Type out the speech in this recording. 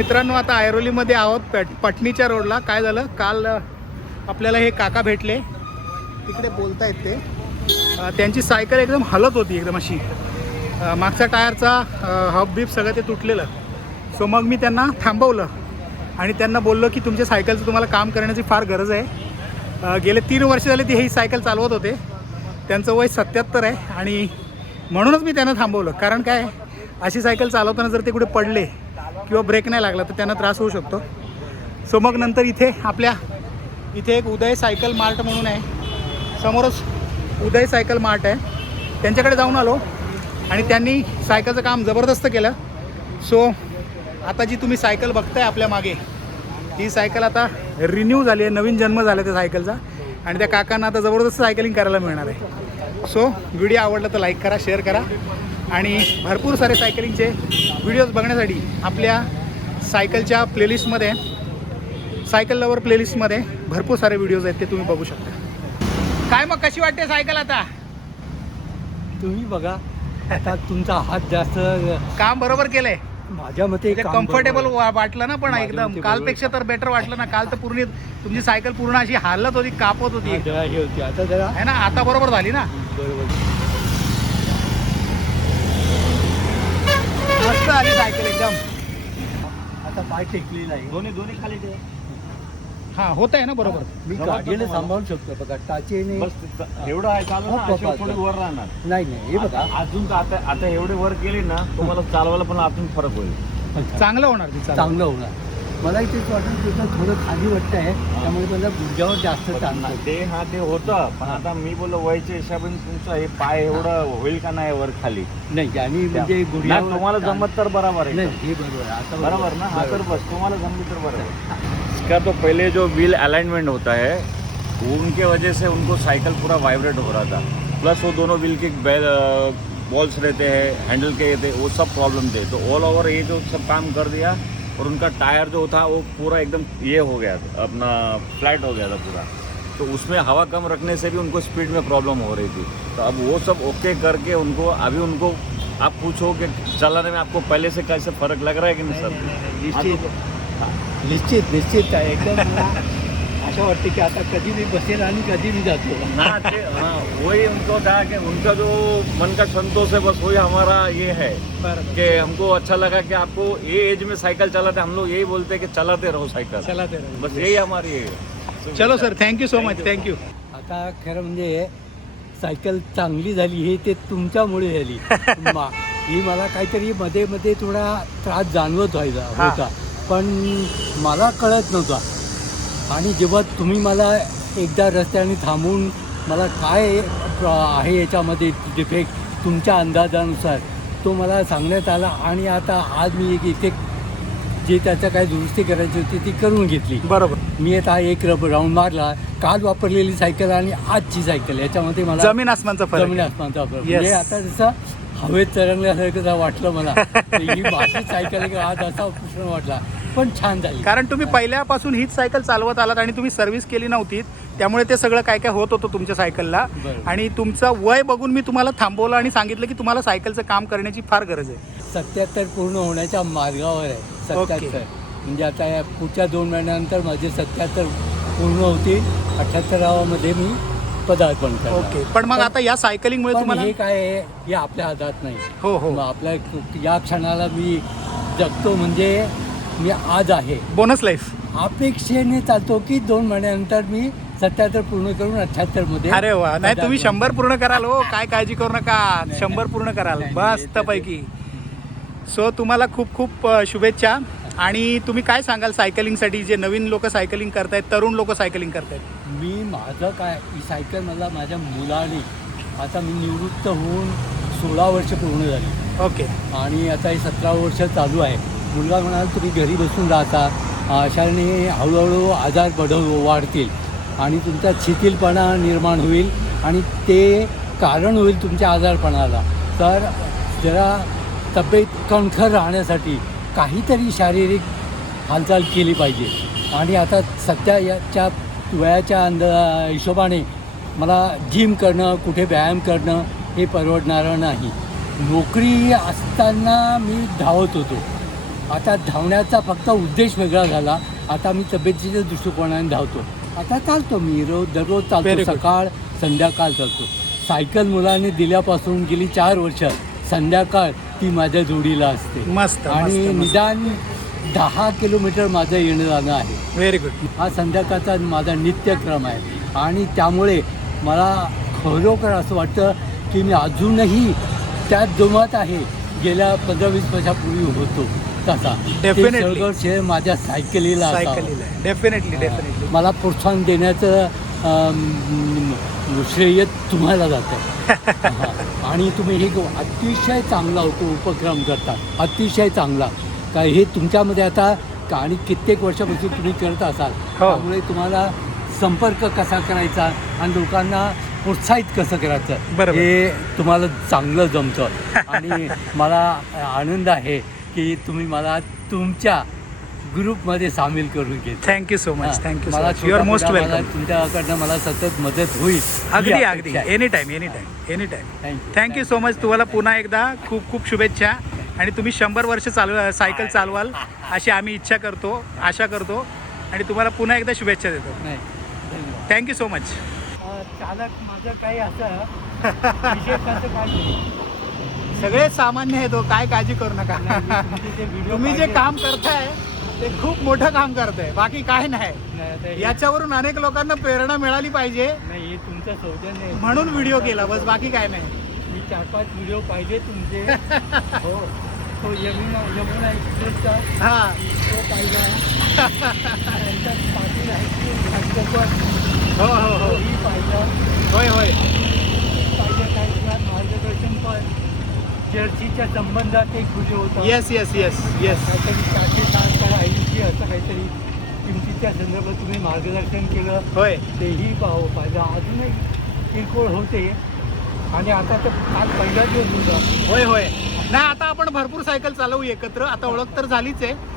मित्रांनो आता ऐरोलीमध्ये आहोत पटणीच्या रोडला. काय झालं, काल आपल्याला हे काका भेटले, तिकडे बोलतायत ते. त्यांची सायकल एकदम हलत होती, एकदम अशी मागच्या टायरचा हब बीप सगळं ते तुटलेलं. सो मग मी त्यांना थांबवलं आणि त्यांना बोललो की तुमच्या सायकलचं तुम्हाला काम करण्याची फार गरज आहे. गेले 3 वर्ष झाले ते ही सायकल चालवत होते. त्यांचं वय 77 आहे आणि म्हणूनच मी त्यांना थांबवलं. कारण काय, अशी सायकल चालवताना जर ते कुठे पडले किंवा ब्रेक नाही लागला तर त्यांना त्रास होऊ शकतो. सो मग नंतर इथे एक उदय सायकल मार्ट म्हणून आहे, समोरच उदय सायकल मार्ट आहे, त्यांच्याकडे जाऊन आलो आणि त्यांनी सायकलचं काम जबरदस्त केलं. सो आता जी तुम्ही सायकल बघताय आपल्या मागे, ही सायकल आता रिन्यू झाली आहे, नवीन जन्म झाला त्या सायकलचा आणि त्या काकांना आता जबरदस्त सायकलिंग करायला मिळणार आहे. सो व्हिडिओ आवडला तर लाईक करा, शेअर करा आणि भरपूर सारे सायकलिंगचे व्हिडिओज बघण्यासाठी आपल्या सायकलच्या प्लेलिस्टमध्ये, सायकल लवर प्लेलिस्टमध्ये भरपूर सारे व्हिडिओज आहेत, ते तुम्ही बघू शकता. काय मग कशी वाटते सायकल आता? तुम्ही बघा, आता तुमचा हात जास्त काम बरोबर केलंय माझ्या मते. कम्फर्टेबल वाटलं ना, पण एकदम कालपेक्षा तर बेटर वाटलं ना. काल तर पूर्ण तुमची सायकल पूर्ण अशी हालत होती, कापत होती, हे होती. आता जरा आहे ना, आता बरोबर झाली ना, बरोबर मस्त आली सायकल एकदम. आता पाय टेकलेला आहे, दोन्ही खाली ठेवा. हा, होत आहे ना बरोबर. मी गाडीला सांभाळू शकतो बघा, टाचेने एवढं आहे चालू ना, अशी थोडी वर राहणार नाही. हे बघा अजून तर आता एवढे वर केली ना, तुम्हाला चालवायला पण अजून फरक होईल. चांगलं होणार ती चांगलं होणार. मला इथेच वाटतं तुझं थोडं खाली वाटतं आहे, त्यामुळे मला गुडघ्यावर जास्त चांगलं ते होतं. पण आता मी बोललो वयाच्या हिशोबाने तुमचं हे पाय एवढं होईल का नाही वर खाली नाही. आणि म्हणजे गुडघ्यावर तुम्हाला जमत तर बराबर आहे. नाही, हे बरोबर आहे. आता बराबर ना, हा तर बस तुम्हाला जमली तर बराबर आहे. इसका तो पहले जो व्हील अलाइनमेंट होता है, उनके वजह से उनको साइकिल पूरा वाइब्रेट हो रहा था. प्लस वो दोनों व्हील के बॉल्स रहते हैं, हैंडल के थे, वो सब प्रॉब्लम थे. तो ऑल ओवर ये जो सब काम कर दिया और उनका टायर जो था वो पूरा एकदम ये हो गया था, अपना फ्लैट हो गया था पूरा. तो उसमें हवा कम रखने से भी उनको स्पीड में प्रॉब्लम हो रही थी. तो अब वो सब ओके करके उनको आप पूछो कि चलाने में आपको पहले से कैसे फ़र्क लग रहा है कि नहीं सर? निश्चित आहे एकदम. मला असं वाटतं की आता कधी मी बसेल आणि कधी मी जातो. वही उनको था कि उनका जो मन का संतोष है, बस वही हमारा ये है कि हमको अच्छा लगा कि आपको ये एज में साइकिल चलाते, हम लोग यही बोलते हैं कि चलाते रहो साइकिल, चलाते रहो, बस यही हमारी है. चलो sir, thank you so much. Thank you. आता खरं म्हणजे सायकल चांगली झाली हे ते तुमच्यामुळे झाली. ही मला काहीतरी मध्ये थोडा त्रास जाणवत होता, पण मला कळत नव्हता. आणि जेव्हा तुम्ही मला एकदा रस्त्याने थांबून मला काय आहे याच्यामध्ये डिफेक्ट तुमच्या अंदाजानुसार तो मला सांगण्यात आला आणि आता आज मी इथे जे त्याचं काय दुरुस्ती करायची होती ती करून घेतली. बरोबर. मी आता एक राऊंड मारला. काल वापरलेली सायकल आणि आजची सायकल याच्यामध्ये मला जमीन आसमानचा फरक. म्हणजे आता जसं हवेत तरंगल्यासारखं वाटलं मला. ही माझी सायकल आहे, आज असा प्रश्न वाटला, पण छान झाली. कारण तुम्ही पहिल्यापासून हीच सायकल चालवत आलात आणि तुम्ही सर्व्हिस केली नव्हती, त्यामुळे ते सगळं काय काय होत होतं तुमच्या सायकलला. आणि तुमचं वय बघून मी तुम्हाला थांबवलं आणि सांगितलं की तुम्हाला सायकलचं काम करण्याची फार गरज आहे. 77 पूर्ण होण्याच्या मार्गावर आहे. 77 म्हणजे आता या पुढच्या 2 महिन्यानंतर माझे 77 पूर्ण होतील. 78मध्ये मी पदार्पण करणार. ओके. पण मग आता या सायकलिंगमुळे तुम्हाला हे काय आहे हे आपल्या हातात नाही. हो. आपल्या या क्षणाला मी जगतो म्हणजे मी आज आहे. बोनस लाईफ अपेक्षेने चालतो की 2 महिन्यानंतर मी 77 पूर्ण करून 78मध्ये. अरे वा. नाही, तुम्ही 100 पूर्ण कराल. हो, काय काळजी करू नका, 100 पूर्ण कराल मस्त पैकी. सो तुम्हाला खूप खूप शुभेच्छा. आणि तुम्ही काय सांगाल सायकलिंगसाठी, जे नवीन लोक सायकलिंग करतायत, तरुण लोक सायकलिंग करतायत? मी माझं काय, ही सायकल मला माझ्या मुलाने, आता मी निवृत्त होऊन 16 वर्ष पूर्ण झाली. ओके. आणि आता हे 17 वर्ष चालू आहे. मुलगा म्हणाला तुम्ही घरी बसून राहता, अशाने हळूहळू आजार वाढतील आणि तुमचा शिथिलपणा निर्माण होईल आणि ते कारण होईल तुमच्या आजारपणाला. तर जरा तब्येत कणखर राहण्यासाठी काहीतरी शारीरिक हालचाल केली पाहिजे. आणि आता सध्या याच्या वयाच्या हिशोबाने मला जिम करणं, कुठे व्यायाम करणं हे परवडणारं नाही. नोकरी असताना मी धावत होतो, आता धावण्याचा फक्त उद्देश वेगळा झाला. आता मी तब्येतीच्या दृष्टिकोनाने धावतो. आता चालतो मी दररोज Very चालतो, good. सकाळ संध्याकाळ चालतो. सायकल मुलाने दिल्यापासून गेली 4 वर्ष संध्याकाळ ती माझ्या जोडीला असते. मस्त आणि मस्त निदान 10 किलोमीटर माझं येणं जाणं आहे. Very good. हा संध्याकाळचा माझा नित्यक्रम आहे. आणि त्यामुळे मला खरोखर असं वाटतं की मी अजूनही त्याच जोमात आहे गेल्या 15-20 वर्षापूर्वी होतो तसा. Definitely. ते सगळं श्रेय माझ्या सायकलीला असावं. सायकलीला डेफिनेटली डेफिनेटली. मला प्रोत्साहन देण्याचं श्रेय तुम्हाला जातं. आणि तुम्ही हे अतिशय चांगला होतो उपक्रम करता, अतिशय चांगला. काय हे तुमच्यामध्ये आता आणि कित्येक वर्षापासून तुम्ही करत असाल. हो. त्यामुळे तुम्हाला संपर्क कसा करायचा आणि लोकांना प्रोत्साहित कसं करायचं बरोबर. हे तुम्हाला चांगलं जमतं. आणि मला आनंद आहे की तुम्ही मला तुमच्या ग्रुपमध्ये सामील करून घेत. Thank you so much. Thank you so मला मच. यू आर मोस्ट छोटा-मोठा वेलकम. तुमच्याकडनं मला सतत मदत होईल. अगदी ही अगदी अपेक्षा आहे. Any time any time any time. Thank you. Thank you so much. तुम्हाला पुन्हा एकदा खूप खूप शुभेच्छा. आणि तुम्ही 100 वर्ष सायकल चालवाल अशी आम्ही इच्छा करतो, आशा करतो. आणि तुम्हाला पुन्हा एकदा शुभेच्छा देतो. नाही, धन्यवाद. Thank you so much. चालक माझं काही असं विशेष असं काय नाही. सगळे सामान्य आहे तो, काय काळजी करू नका. तुमचे जे व्हिडिओ तुम्ही जे काम करताय ते खूप मोठं काम करताय, बाकी काय नाही. नाही, याच्यावरून अनेक लोकांना प्रेरणा मिळाली पाहिजे नाही, हे तुमचं सौजन्य आहे. म्हणून व्हिडिओ केला, बस बाकी काय नाही. मी 4-5 व्हिडिओ पाहिले तुमचे. हो, तो यमुना एक्सप्रेसचा हा तो पाहिला. नंतर पाटील हायस्कूल हो हो हो ही पाहिलं. होय होय पाहिजे काय मार्गदर्शन पण जर्सीच्या संबंधात एक व्हिडिओ होता. Yes yes yes yes. काहीतरी 460 असं काहीतरी किमतीच्या संदर्भात तुम्ही मार्गदर्शन केलं. होय तेही पाहिलं. अजूनही किरकोळ होते. आणि आता तर काल पहिला दिवस होता. होय होय. नाही, आता आपण भरपूर सायकल चालवू एकत्र. आता ओळख तर झालीच आहे.